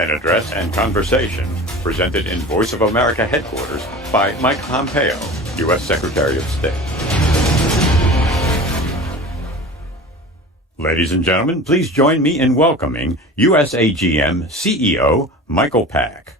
An address and conversation presented in Voice of America headquarters by Mike Pompeo, U.S. Secretary of State. Ladies and gentlemen, please join me in welcoming USAGM CEO Michael Pack.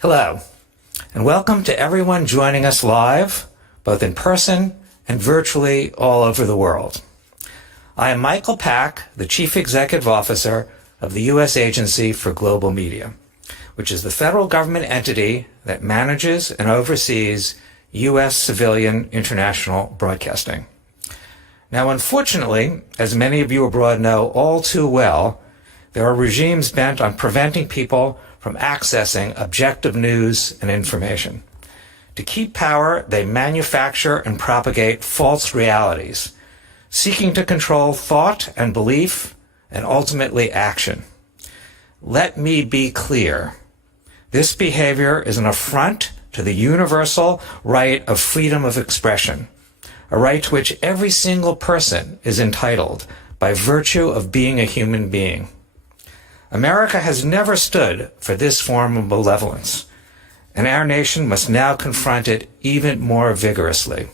Hello, and welcome to everyone joining us live, both in person and virtually all over the world. I am Michael Pack, the Chief Executive Officer of the U.S. Agency for Global Media, which is the federal government entity that manages and oversees U.S. civilian international broadcasting. Now, unfortunately, as many of you abroad know all too well, there are regimes bent on preventing people from accessing objective news and information. To keep power, they manufacture and propagate false realities, seeking to control thought and belief and ultimately action. Let me be clear. This behavior is an affront to the universal right of freedom of expression, a right to which every single person is entitled by virtue of being a human being. America has never stood for this form of malevolence, and our nation must now confront it even more vigorously.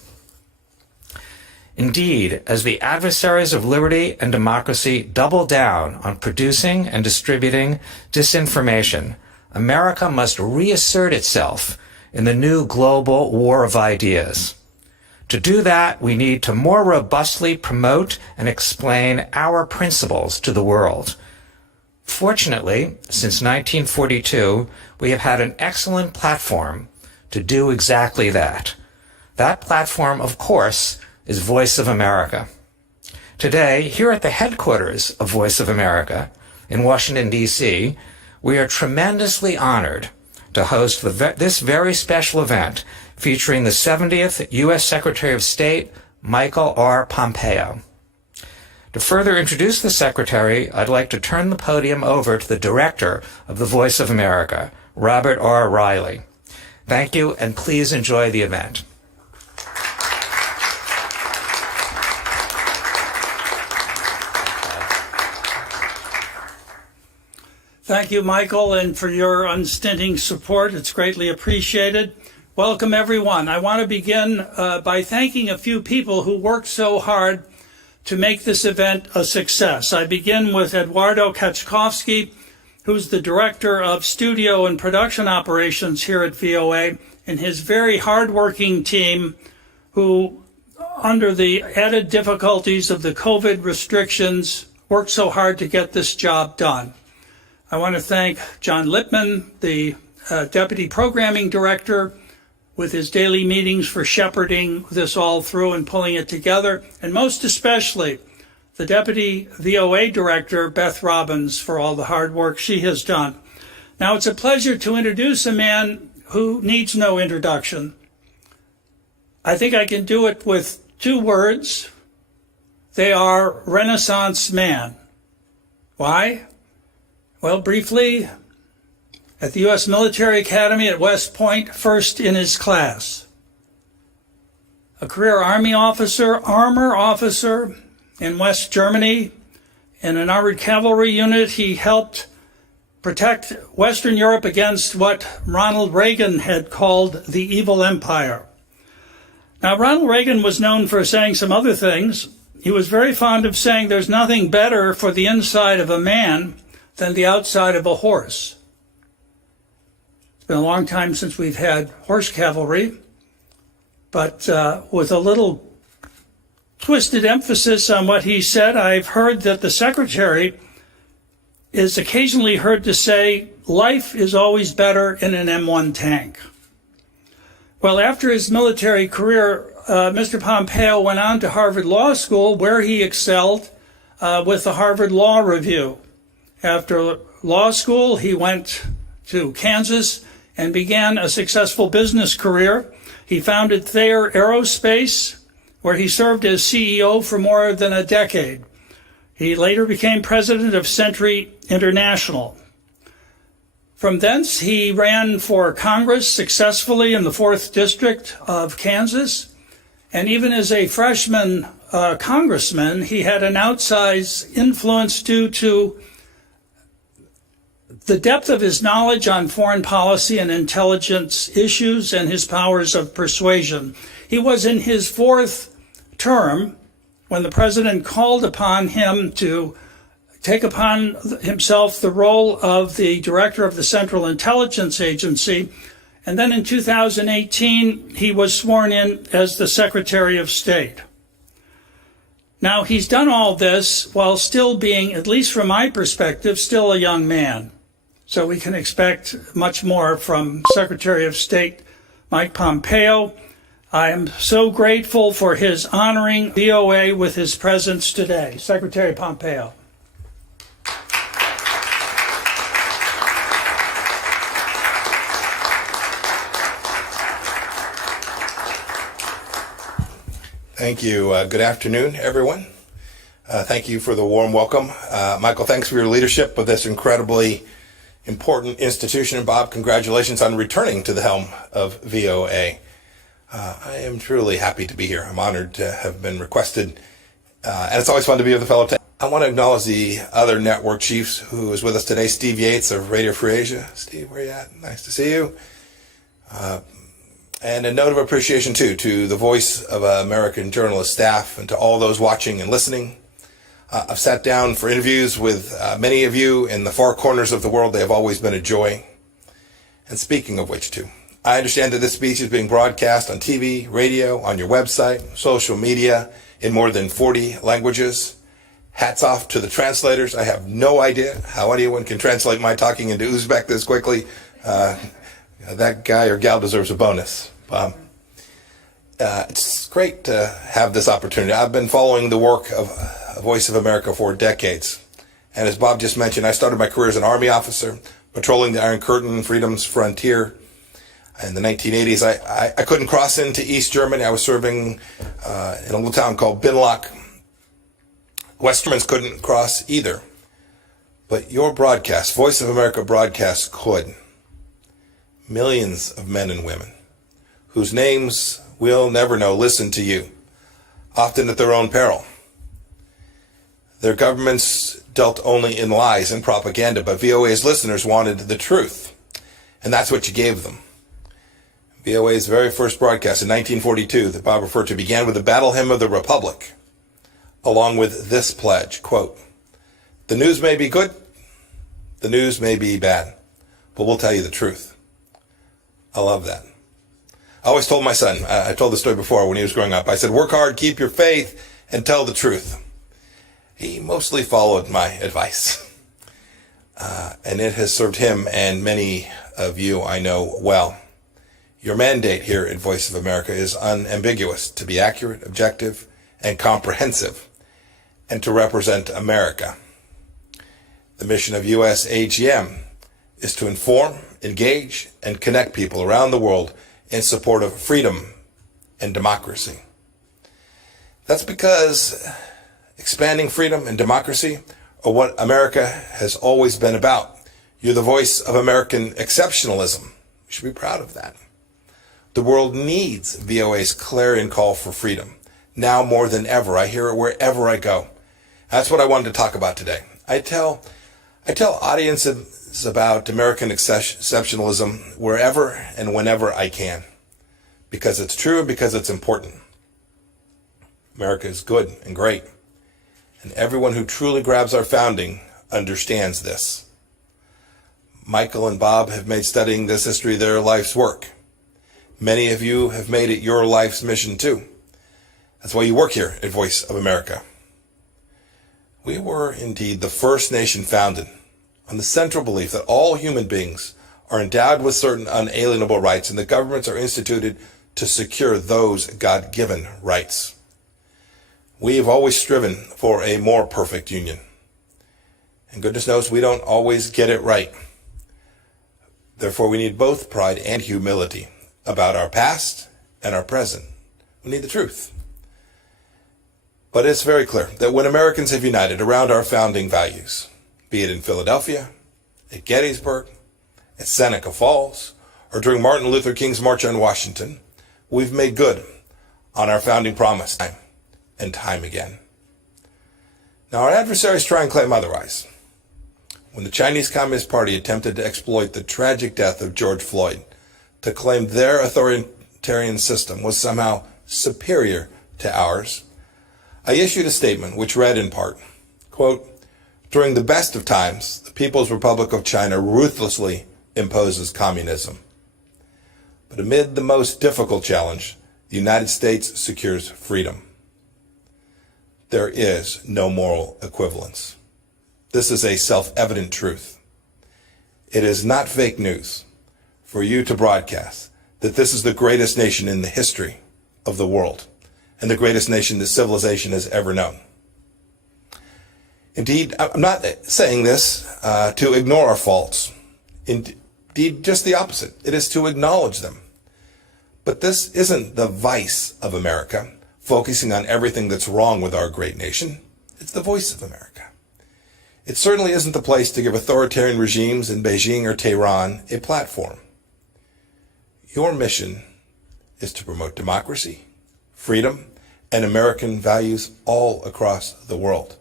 Indeed, as the adversaries of liberty and democracy double down on producing and distributing disinformation, America must reassert itself in the new global war of ideas. To do that, we need to more robustly promote and explain our principles to the world. Fortunately, since 1942, we have had an excellent platform to do exactly that. That platform, of course, is Voice of America. Today, here at the headquarters of Voice of America in Washington, D.C., we are tremendously honored to host this very special event featuring the 70th U.S. Secretary of State, Michael R. Pompeo. To further introduce the Secretary, I'd like to turn the podium over to the Director of the Voice of America, Robert R. Riley. Thank you, and please enjoy the event. Thank you, Michael, and for your unstinting support. It's greatly appreciated. Welcome, everyone. I want to begin by thanking a few people who worked so hard to make this event a success. I begin with Eduardo Kaczkowski, who's the Director of Studio and Production Operations here at VOA, and his very hardworking team who, under the added difficulties of the COVID restrictions, worked so hard to get this job done. I want to thank John Lippman, the Deputy Programming Director, with his daily meetings for shepherding this all through and pulling it together, and most especially the Deputy VOA Director, Beth Robbins, for all the hard work she has done. Now, it's a pleasure to introduce a man who needs no introduction. I think I can do it with two words. They are Renaissance man. Why? Well, briefly, at the U.S. Military Academy at West Point, first in his class. A career Army officer, armor officer in West Germany. In an armored cavalry unit, he helped protect Western Europe against what Ronald Reagan had called the evil empire. Now, Ronald Reagan was known for saying some other things. He was very fond of saying there's nothing better for the inside of a man than the outside of a horse. It's been a long time since we've had horse cavalry, but with a little twisted emphasis on what he said, I've heard that the Secretary is occasionally heard to say, life is always better in an M1 tank. Well, after his military career, Mr. Pompeo went on to Harvard Law School, where he excelled with the Harvard Law Review. After law school, he went to Kansas and began a successful business career. He founded Thayer Aerospace, where he served as CEO for more than a decade. He later became president of Century International. From thence, he ran for Congress successfully in the 4th District of Kansas. And even as a freshman congressman, he had an outsized influence due to the depth of his knowledge on foreign policy and intelligence issues and his powers of persuasion. He was in his 4th term when the president called upon him to take upon himself the role of the director of the Central Intelligence Agency. And then in 2018, he was sworn in as the Secretary of State. Now, he's done all this while still being, at least from my perspective, still a young man. So we can expect much more from Secretary of State Mike Pompeo. I am so grateful for his honoring VOA with his presence today. Secretary Pompeo. Thank you. Good afternoon, everyone. Thank you for the warm welcome. Michael, thanks for your leadership of this incredibly important institution. And Bob, congratulations on returning to the helm of VOA. I am truly happy to be here. I'm honored to have been requested. And it's always fun to be with a fellow. I want to acknowledge the other network chiefs who is with us today. Steve Yates of Radio Free Asia. Steve, where you at? Nice to see you. And a note of appreciation, too, to the Voice of American journalist staff and to all those watching and listening. I've sat down for interviews with many of you in the far corners of the world. They have always been a joy. And speaking of which, too, I understand that this speech is being broadcast on TV, radio, on your website, social media, in more than 40 languages. Hats off to the translators. I have no idea how anyone can translate my talking into Uzbek this quickly. That guy or gal deserves a bonus. It's great to have this opportunity. I've been following the work of Voice of America for decades. And as Bob just mentioned, I started my career as an Army officer, patrolling the Iron Curtain, freedom's frontier. In the 1980s, I couldn't cross into East Germany. I was serving in a little town called Binlock. Westerners couldn't cross either. But your broadcast, Voice of America broadcast, could. Millions of men and women whose names we'll never know listen to you, often at their own peril. Their governments dealt only in lies and propaganda, but VOA's listeners wanted the truth, and that's what you gave them. VOA's very first broadcast in 1942 that Bob referred to began with the Battle Hymn of the Republic, along with this pledge, quote, "The news may be good, the news may be bad, but we'll tell you the truth." I love that. I always told my son, I told the story before when he was growing up, I said, work hard, keep your faith, and tell the truth. He mostly followed my advice. And it has served him and many of you I know well. Your mandate here at Voice of America is unambiguous: to be accurate, objective, and comprehensive, and to represent America. The mission of US AGM is to inform, engage, and connect people around the world in support of freedom and democracy. That's because expanding freedom and democracy are what America has always been about. You're the voice of American exceptionalism. We should be proud of that. The world needs VOA's clarion call for freedom. Now more than ever, I hear it wherever I go. That's what I wanted to talk about today. I tell audiences about American exceptionalism wherever and whenever I can, because it's true and because it's important. America is good and great, and everyone who truly grabs our founding understands this. Michael and Bob have made studying this history their life's work. Many of you have made it your life's mission too. That's why you work here at Voice of America. We were indeed the first nation founded on the central belief that all human beings are endowed with certain unalienable rights, and that governments are instituted to secure those God-given rights. We have always striven for a more perfect union. And goodness knows we don't always get it right. Therefore, we need both pride and humility about our past and our present. We need the truth. But it's very clear that when Americans have united around our founding values, be it in Philadelphia, at Gettysburg, at Seneca Falls, or during Martin Luther King's March on Washington, we've made good on our founding promise time and time again. Now, our adversaries try and claim otherwise. When the Chinese Communist Party attempted to exploit the tragic death of George Floyd to claim their authoritarian system was somehow superior to ours, I issued a statement which read in part, quote, "During the best of times, the People's Republic of China ruthlessly imposes communism. But amid the most difficult challenge, the United States secures freedom. There is no moral equivalence. This is a self-evident truth. It is not fake news for you to broadcast that this is the greatest nation in the history of the world and the greatest nation that civilization has ever known." Indeed, I'm not saying this to ignore our faults. Indeed, just the opposite. It is to acknowledge them. But this isn't the vice of America, focusing on everything that's wrong with our great nation. It's the voice of America. It certainly isn't the place to give authoritarian regimes in Beijing or Tehran a platform. Your mission is to promote democracy, freedom, and American values all across the world.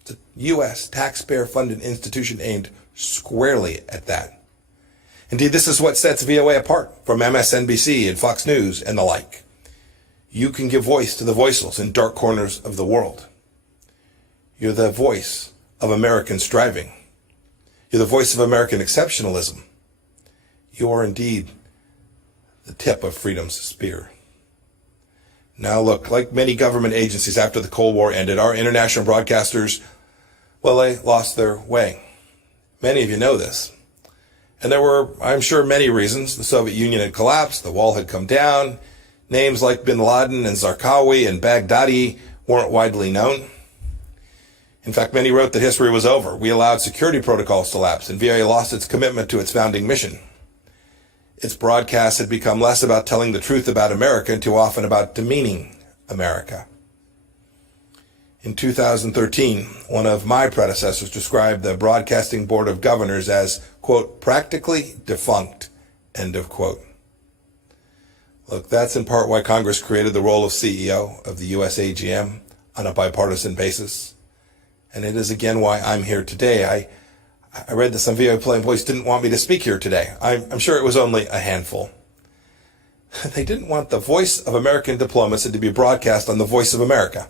It's a U.S. taxpayer-funded institution aimed squarely at that. Indeed, this is what sets VOA apart from MSNBC and Fox News and the like. You can give voice to the voiceless in dark corners of the world. You're the voice of American striving. You're the voice of American exceptionalism. You are indeed the tip of freedom's spear. Now look, like many government agencies after the Cold War ended, our international broadcasters, well, they lost their way. Many of you know this. And there were, I'm sure, many reasons. The Soviet Union had collapsed, the wall had come down, names like bin Laden and Zarqawi and Baghdadi weren't widely known. In fact, many wrote that history was over. We allowed security protocols to lapse, and VOA lost its commitment to its founding mission. Its broadcasts had become less about telling the truth about America and too often about demeaning America. In 2013, one of my predecessors described the Broadcasting Board of Governors as, quote, practically defunct, end of quote. Look, that's in part why Congress created the role of CEO of the US AGM on a bipartisan basis. And it is again why I'm here today. I read that some VOA employees didn't want me to speak here today. I'm sure it was only a handful. They didn't want the voice of American diplomacy to be broadcast on the Voice of America.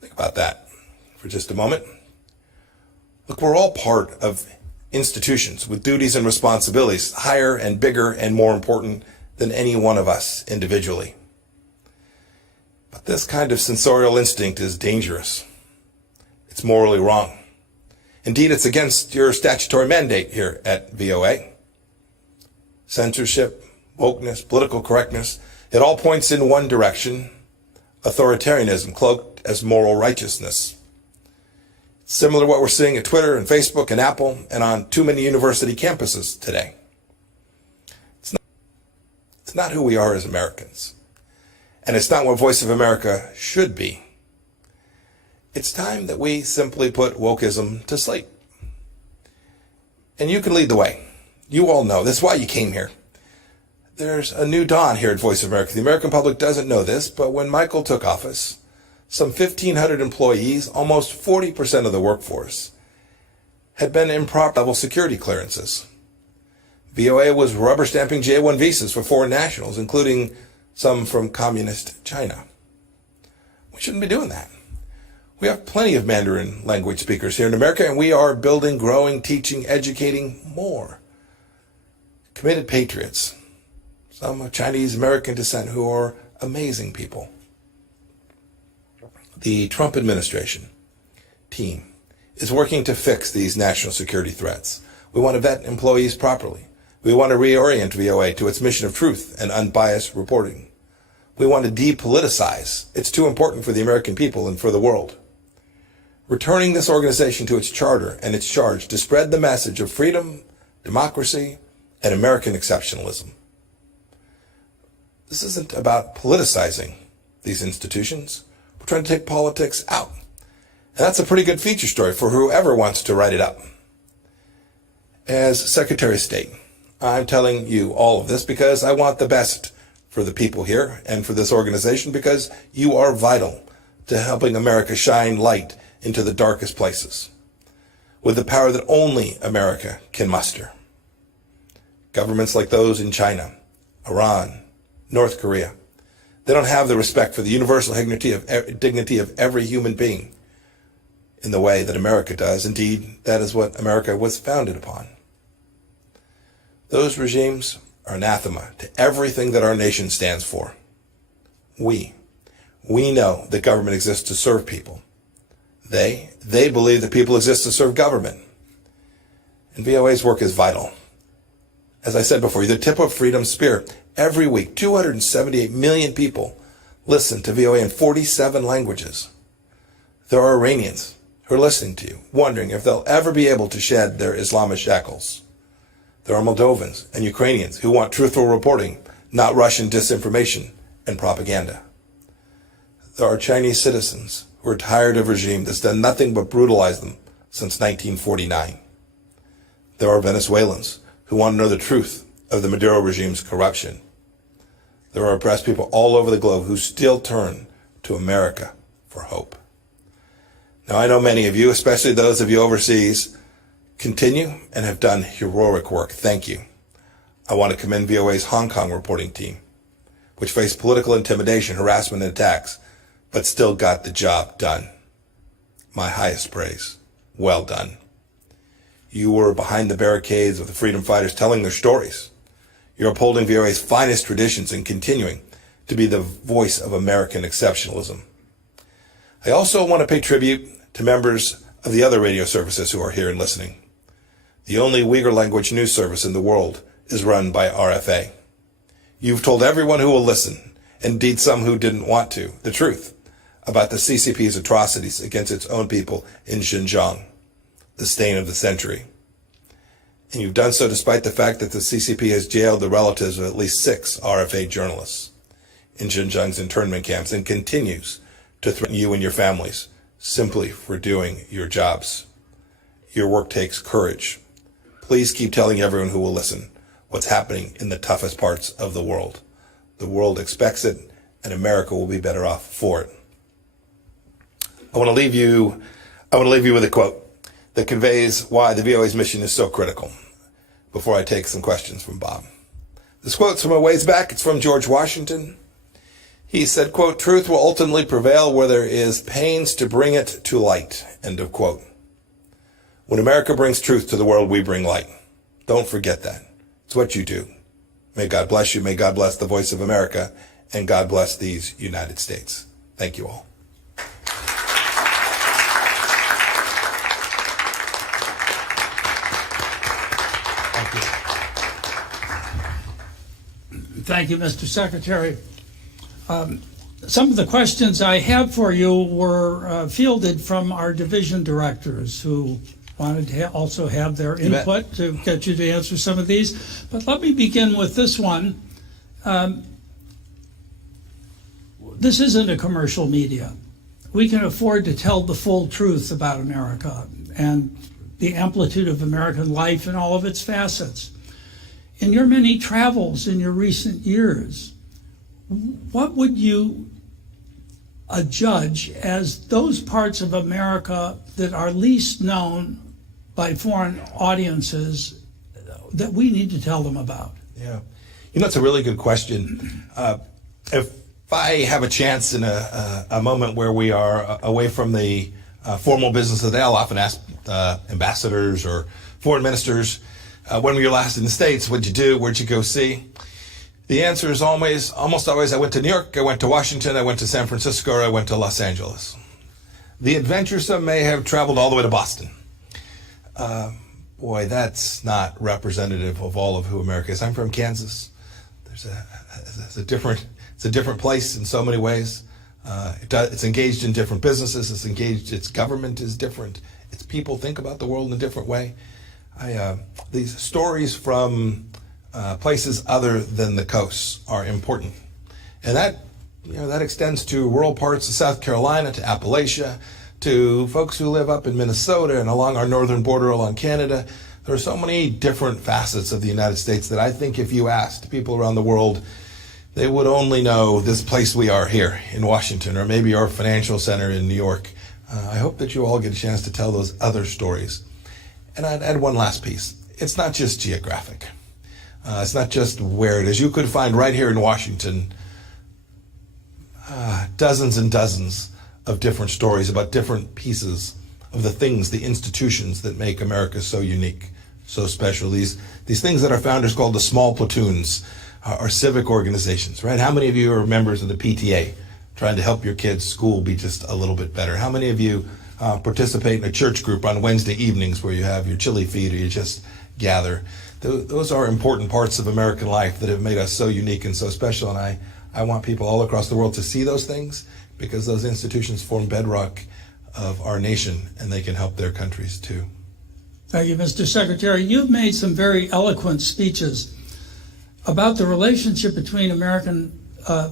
Think about that for just a moment. Look, we're all part of institutions with duties and responsibilities higher and bigger and more important than any one of us individually. But this kind of censorial instinct is dangerous. It's morally wrong. Indeed, it's against your statutory mandate here at VOA. Censorship, wokeness, political correctness, it all points in one direction: authoritarianism cloaked as moral righteousness. It's similar to what we're seeing at Twitter and Facebook and Apple and on too many university campuses today. It's not who we are as Americans. And it's not what Voice of America should be. It's time that we simply put wokeism to sleep. And you can lead the way. You all know. That's why you came here. There's a new dawn here at Voice of America. The American public doesn't know this, but when Michael took office, some 1,500 employees, almost 40% of the workforce, had been improper level security clearances. VOA was rubber stamping J-1 visas for foreign nationals, including some from communist China. We shouldn't be doing that. We have plenty of Mandarin language speakers here in America, and we are building, growing, teaching, educating more committed patriots, some of Chinese American descent who are amazing people. The Trump administration team is working to fix these national security threats. We want to vet employees properly. We want to reorient VOA to its mission of truth and unbiased reporting. We want to depoliticize. It's too important for the American people and for the world. Returning this organization to its charter and its charge to spread the message of freedom, democracy, and American exceptionalism. This isn't about politicizing these institutions. We're trying to take politics out. And that's a pretty good feature story for whoever wants to write it up. As Secretary of State, I'm telling you all of this because I want the best for the people here and for this organization, because you are vital to helping America shine light into the darkest places with the power that only America can muster. Governments like those in China, Iran, North Korea, they don't have the respect for the universal dignity of every human being in the way that America does. Indeed, that is what America was founded upon. Those regimes are anathema to everything that our nation stands for. We know that government exists to serve people. They believe that people exist to serve government. And VOA's work is vital. As I said before, you're the tip of freedom's spear. Every week, 278 million people listen to VOA in 47 languages. There are Iranians who are listening to you, wondering if they'll ever be able to shed their Islamic shackles. There are Moldovans and Ukrainians who want truthful reporting, not Russian disinformation and propaganda. There are Chinese citizens who are tired of a regime that's done nothing but brutalize them since 1949. There are Venezuelans who want to know the truth of the Maduro regime's corruption. There are oppressed people all over the globe who still turn to America for hope. Now, I know many of you, especially those of you overseas, continue and have done heroic work. Thank you. I want to commend VOA's Hong Kong reporting team, which faced political intimidation, harassment, and attacks, but still got the job done. My highest praise. Well done. You were behind the barricades of the freedom fighters telling their stories. You're upholding VOA's finest traditions and continuing to be the voice of American exceptionalism. I also want to pay tribute to members of the other radio services who are here and listening. The only Uyghur language news service in the world is run by RFA. You've told everyone who will listen, indeed some who didn't want to, the truth about the CCP's atrocities against its own people in Xinjiang, the stain of the century. And you've done so despite the fact that the CCP has jailed the relatives of at least 6 RFA journalists in Xinjiang's internment camps and continues to threaten you and your families simply for doing your jobs. Your work takes courage. Please keep telling everyone who will listen what's happening in the toughest parts of the world. The world expects it, and America will be better off for it. I want to leave you with a quote that conveys why the VOA's mission is so critical before I take some questions from Bob. This quote's from a ways back. It's from George Washington. He said, quote, "Truth will ultimately prevail where there is pains to bring it to light," end of quote. When America brings truth to the world, we bring light. Don't forget that. It's what you do. May God bless you. May God bless the voice of America, and God bless these United States. Thank you all. Thank you, Mr. Secretary. Some of the questions I have for you were fielded from our division directors who wanted to also have their input to get you to answer some of these. But let me begin with this one. This isn't a commercial media. We can afford to tell the full truth about America and the amplitude of American life in all of its facets. In your many travels in your recent years, what would you judge as those parts of America that are least known by foreign audiences that we need to tell them about? Yeah, it's a really good question. If I have a chance in a moment where we are away from the formal business of the day, I'll often ask ambassadors or foreign ministers, when were you last in the States? What'd you do? Where'd you go see? The answer is almost always, I went to New York, I went to Washington, I went to San Francisco, or I went to Los Angeles. The adventuresome may have traveled all the way to Boston. Boy, that's not representative of all of who America is. I'm from Kansas. It's a different place in so many ways. It's engaged in different businesses. Its government is different. Its people think about the world in a different way. These stories from places other than the coasts are important. And that that extends to rural parts of South Carolina, to Appalachia, to folks who live up in Minnesota and along our northern border along Canada. There are so many different facets of the United States that I think if you asked people around the world, they would only know this place we are here in Washington, or maybe our financial center in New York. I hope that you all get a chance to tell those other stories. And I'd add one last piece. It's not just geographic. It's not just where it is. You could find right here in Washington dozens and dozens of different stories about different pieces of the things, the institutions that make America so unique, so special. These things that our founders called the small platoons, our civic organizations, right? How many of you are members of the PTA, trying to help your kids' school be just a little bit better? How many of you participate in a church group on Wednesday evenings where you have your chili feed or you just gather? Those are important parts of American life that have made us so unique and so special, and I want people all across the world to see those things, because those institutions form bedrock of our nation, and they can help their countries too. Thank you, Mr. Secretary. You've made some very eloquent speeches about the relationship between American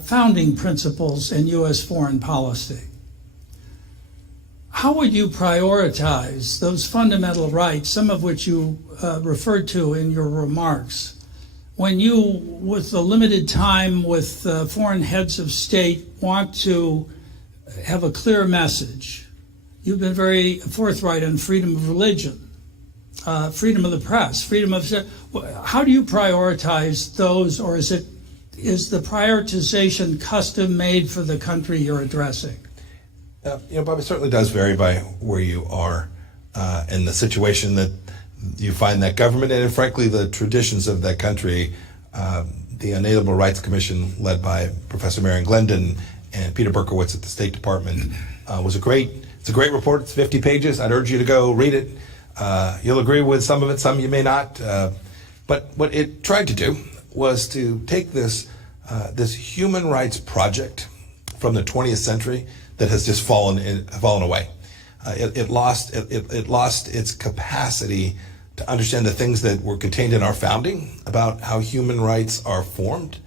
founding principles and U.S. foreign policy. How would you prioritize those fundamental rights, some of which you referred to in your remarks, when you, with the limited time with foreign heads of state, want to have a clear message? You've been very forthright on freedom of religion, freedom of the press, freedom of... How do you prioritize those, or is the prioritization custom made for the country you're addressing? Bob, it certainly does vary by where you are and the situation that you find that government, and frankly the traditions of that country. The Unalienable Rights Commission, led by Professor Marion Glendon and Peter Berkowitz at the State Department, it's a great report. It's 50 pages. I'd urge you to go read it. You'll agree with some of it, some you may not. But what it tried to do was to take this human rights project from the 20th century that has just fallen away. It lost its capacity to understand the things that were contained in our founding about how human rights are formed.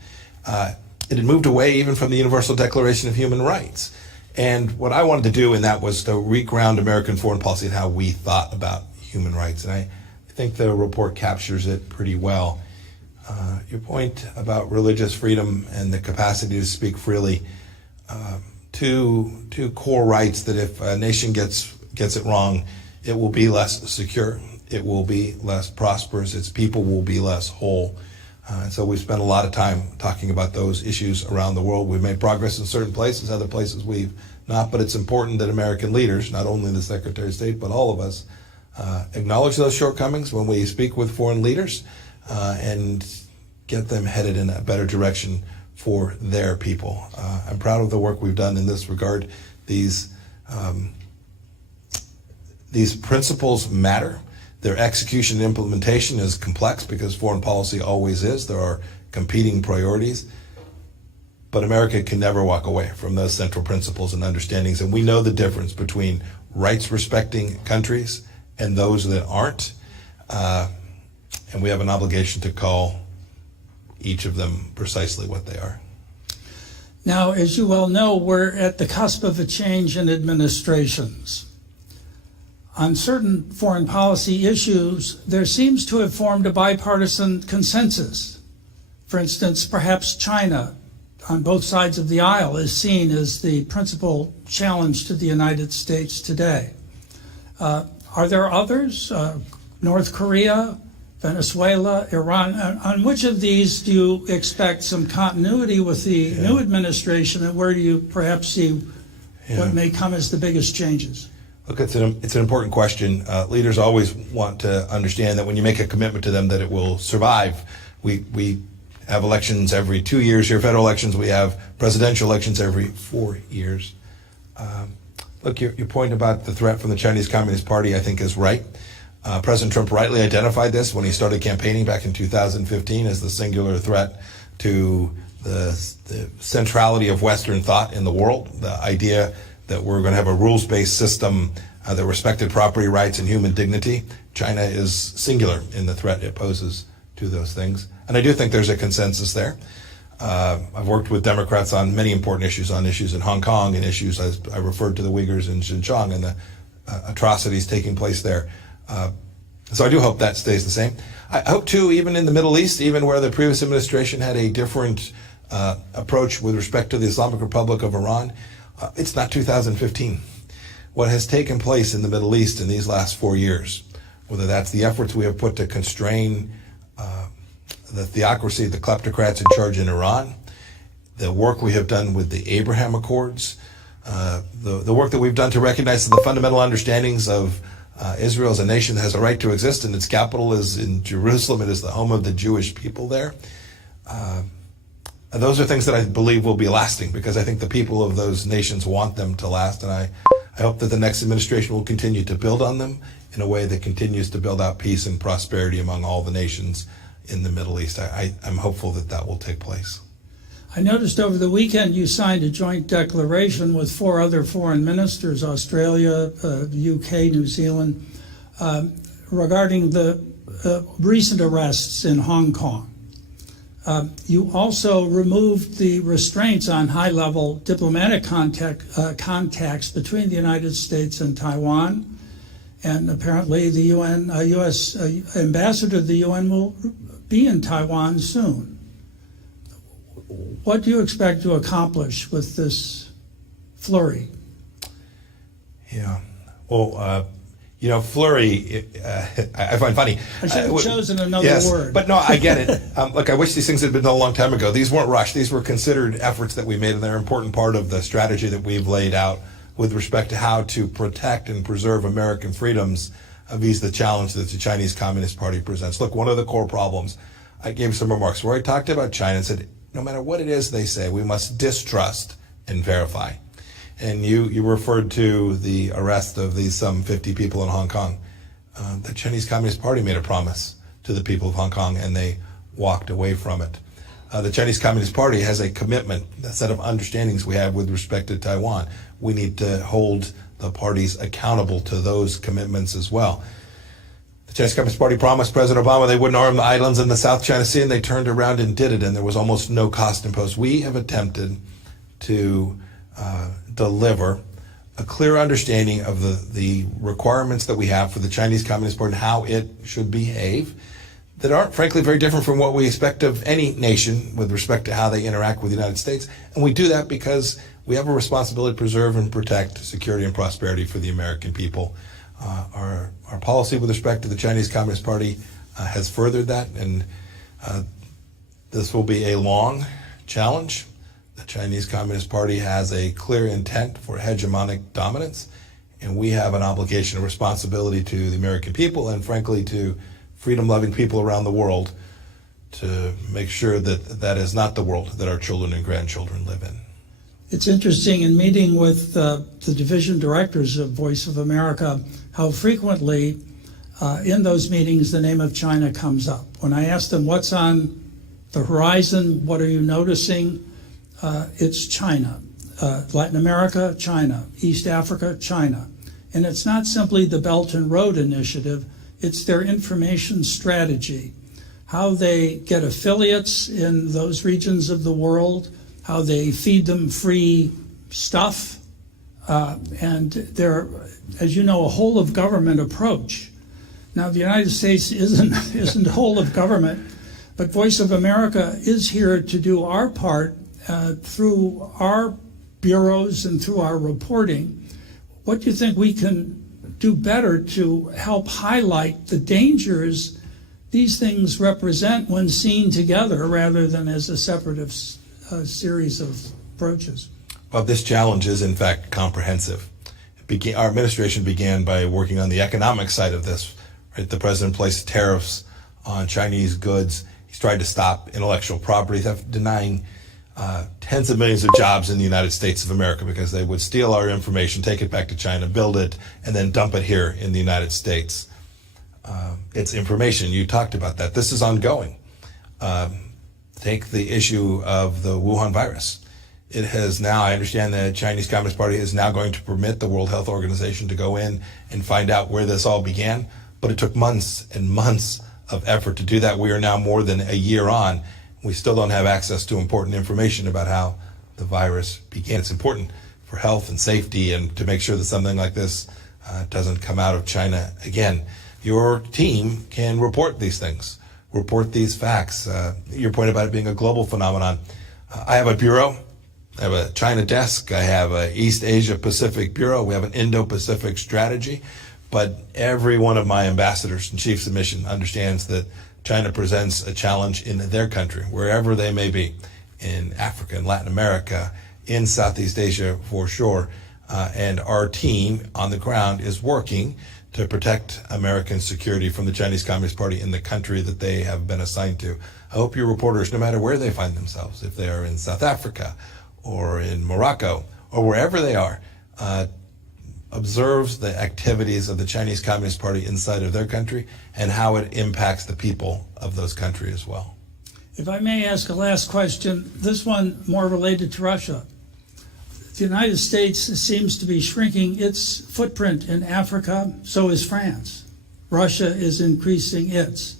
It had moved away even from the Universal Declaration of Human Rights. And what I wanted to do in that was to reground American foreign policy and how we thought about human rights. And I think the report captures it pretty well. Your point about religious freedom and the capacity to speak freely, two core rights that if a nation gets it wrong, it will be less secure, it will be less prosperous, its people will be less whole. And so we've spent a lot of time talking about those issues around the world. We've made progress in certain places, other places we've not, but it's important that American leaders, not only the Secretary of State, but all of us, acknowledge those shortcomings when we speak with foreign leaders and get them headed in a better direction for their people. I'm proud of the work we've done in this regard. These principles matter. Their execution and implementation is complex because foreign policy always is. There are competing priorities. But America can never walk away from those central principles and understandings. And we know the difference between rights-respecting countries and those that aren't. And we have an obligation to call each of them precisely what they are. Now, as you well know, we're at the cusp of a change in administrations. On certain foreign policy issues, there seems to have formed a bipartisan consensus. For instance, perhaps China, on both sides of the aisle, is seen as the principal challenge to the United States today. Are there others? North Korea, Venezuela, Iran? On which of these do you expect some continuity with the new administration, and where do you perhaps see what may come as the biggest changes? Look, it's an important question. Leaders always want to understand that when you make a commitment to them that it will survive. We have elections every 2 years here, federal elections. We have presidential elections every 4 years. Look, your point about the threat from the Chinese Communist Party, I think, is right. President Trump rightly identified this when he started campaigning back in 2015 as the singular threat to the centrality of Western thought in the world, the idea that we're going to have a rules-based system that respected property rights and human dignity. China is singular in the threat it poses to those things. And I do think there's a consensus there. I've worked with Democrats on many important issues, in Hong Kong and issues, as I referred to the Uyghurs in Xinjiang and the atrocities taking place there. So I do hope that stays the same. I hope, too, even in the Middle East, even where the previous administration had a different approach with respect to the Islamic Republic of Iran, it's not 2015. What has taken place in the Middle East in these last 4 years, whether that's the efforts we have put to constrain the theocracy, the kleptocrats in charge in Iran, the work we have done with the Abraham Accords, the work that we've done to recognize the fundamental understandings of Israel as a nation that has a right to exist, and its capital is in Jerusalem. It is the home of the Jewish people there. And those are things that I believe will be lasting, because I think the people of those nations want them to last, and I hope that the next administration will continue to build on them in a way that continues to build out peace and prosperity among all the nations in the Middle East. I'm hopeful that that will take place. I noticed over the weekend you signed a joint declaration with 4 other foreign ministers, Australia, UK, New Zealand, regarding the recent arrests in Hong Kong. You also removed the restraints on high-level diplomatic contacts between the United States and Taiwan, and apparently the U.S. ambassador to the UN will be in Taiwan soon. What do you expect to accomplish with this flurry? Yeah, well, flurry, I find funny. I should have chosen another word. But no, I get it. Look, I wish these things had been done a long time ago. These weren't rushed. These were considered efforts that we made, and they're an important part of the strategy that we've laid out with respect to how to protect and preserve American freedoms vis the challenge that the Chinese Communist Party presents. Look, one of the core problems, I gave some remarks where I talked about China and said, no matter what it is they say, we must distrust and verify. And you referred to the arrest of these some 50 people in Hong Kong. The Chinese Communist Party made a promise to the people of Hong Kong, and they walked away from it. The Chinese Communist Party has a commitment, a set of understandings we have with respect to Taiwan. We need to hold the parties accountable to those commitments as well. The Chinese Communist Party promised President Obama they wouldn't arm the islands in the South China Sea, and they turned around and did it, and there was almost no cost imposed. We have attempted to deliver a clear understanding of the requirements that we have for the Chinese Communist Party and how it should behave, that aren't, frankly, very different from what we expect of any nation with respect to how they interact with the United States. And we do that because we have a responsibility to preserve and protect security and prosperity for the American people. Our policy with respect to the Chinese Communist Party has furthered that, and this will be a long challenge. The Chinese Communist Party has a clear intent for hegemonic dominance, and we have an obligation and responsibility to the American people and, frankly, to freedom-loving people around the world to make sure that that is not the world that our children and grandchildren live in. It's interesting, in meeting with the division directors of Voice of America, how frequently in those meetings the name of China comes up. When I ask them what's on the horizon, what are you noticing, it's China. Latin America, China. East Africa, China. And it's not simply the Belt and Road Initiative, it's their information strategy. How they get affiliates in those regions of the world, how they feed them free stuff, and they're, as you know, a whole of government approach. Now, the United States isn't whole of government, but Voice of America is here to do our part through our bureaus and through our reporting. What do you think we can do better to help highlight the dangers these things represent when seen together rather than as a separate series of approaches? Well, this challenge is, in fact, comprehensive. Our administration began by working on the economic side of this. Right? The president placed tariffs on Chinese goods. He's tried to stop intellectual property theft, denying tens of millions of jobs in the United States of America because they would steal our information, take it back to China, build it, and then dump it here in the United States. It's information. You talked about that. This is ongoing. Take the issue of the Wuhan virus. It has now, I understand the Chinese Communist Party is now going to permit the World Health Organization to go in and find out where this all began, but it took months and months of effort to do that. We are now more than a year on. we still don't have access to important information about how the virus began. It's important for health and safety and to make sure that something like this doesn't come out of China again. Your team can report these things, report these facts. Your point about it being a global phenomenon. I have a bureau. I have a China desk. I have a East Asia Pacific bureau. We have an Indo-Pacific strategy. But every one of my ambassadors and chiefs of mission understands that China presents a challenge in their country, wherever they may be, in Africa, in Latin America, in Southeast Asia for sure. And our team on the ground is working to protect American security from the Chinese Communist Party in the country that they have been assigned to. I hope your reporters, no matter where they find themselves, if they are in South Africa or in Morocco or wherever they are, observes the activities of the Chinese Communist Party inside of their country and how it impacts the people of those countries as well. If I may ask a last question, this one more related to Russia. The United States seems to be shrinking its footprint in Africa, so is France. Russia is increasing its.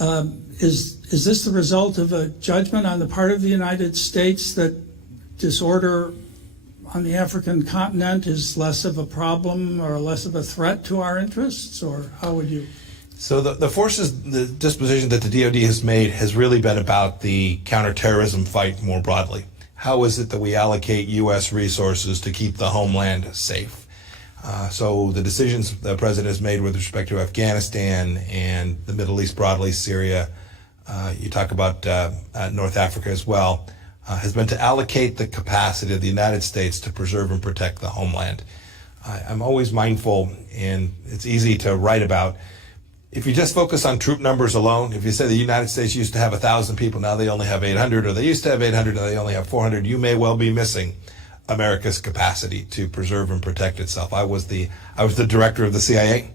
Is this the result of a judgment on the part of the United States that disorder on the African continent is less of a problem or less of a threat to our interests, or how would you? So the forces, the disposition that the DoD has made has really been about the counterterrorism fight more broadly. How is it that we allocate U.S. resources to keep the homeland safe? So the decisions the president has made with respect to Afghanistan and the Middle East broadly, Syria, you talk about North Africa as well, has been to allocate the capacity of the United States to preserve and protect the homeland. I'm always mindful, and it's easy to write about, if you just focus on troop numbers alone, if you say the United States used to have 1,000 people, now they only have 800, or they used to have 800, now they only have 400, you may well be missing America's capacity to preserve and protect itself. I was the director of the CIA.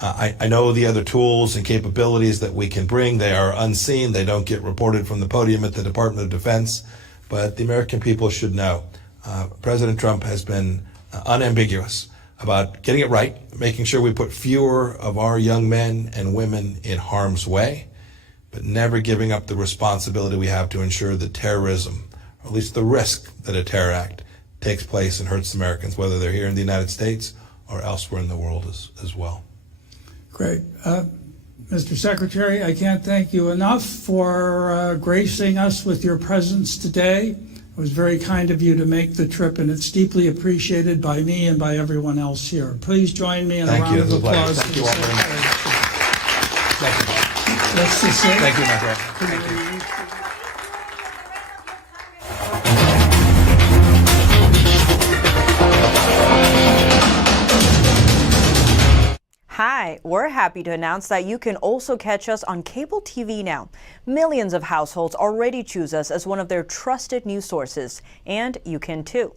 I know the other tools and capabilities that we can bring. They are unseen. They don't get reported from the podium at the Department of Defense. But the American people should know. President Trump has been unambiguous about getting it right, making sure we put fewer of our young men and women in harm's way, but never giving up the responsibility we have to ensure that terrorism, or at least the risk that a terror act takes place and hurts Americans, whether they're here in the United States or elsewhere in the world as well. Great. Mr. Secretary, I can't thank you enough for gracing us with your presence today. It was very kind of you to make the trip, and it's deeply appreciated by me and by everyone else here. Please join me in a round of applause. Thank you all very much. Thank you. Let's just say Thank you, my friend. Thank you. Hi, we're happy to announce that you can also catch us on cable TV now. Millions of households already choose us as one of their trusted news sources, and you can too.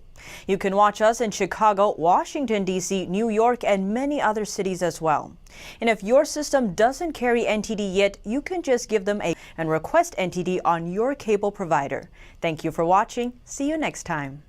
You can watch us in Chicago, Washington, D.C., New York, and many other cities as well. And if your system doesn't carry NTD yet, you can just give them a and request NTD on your cable provider. Thank you for watching. See you next time.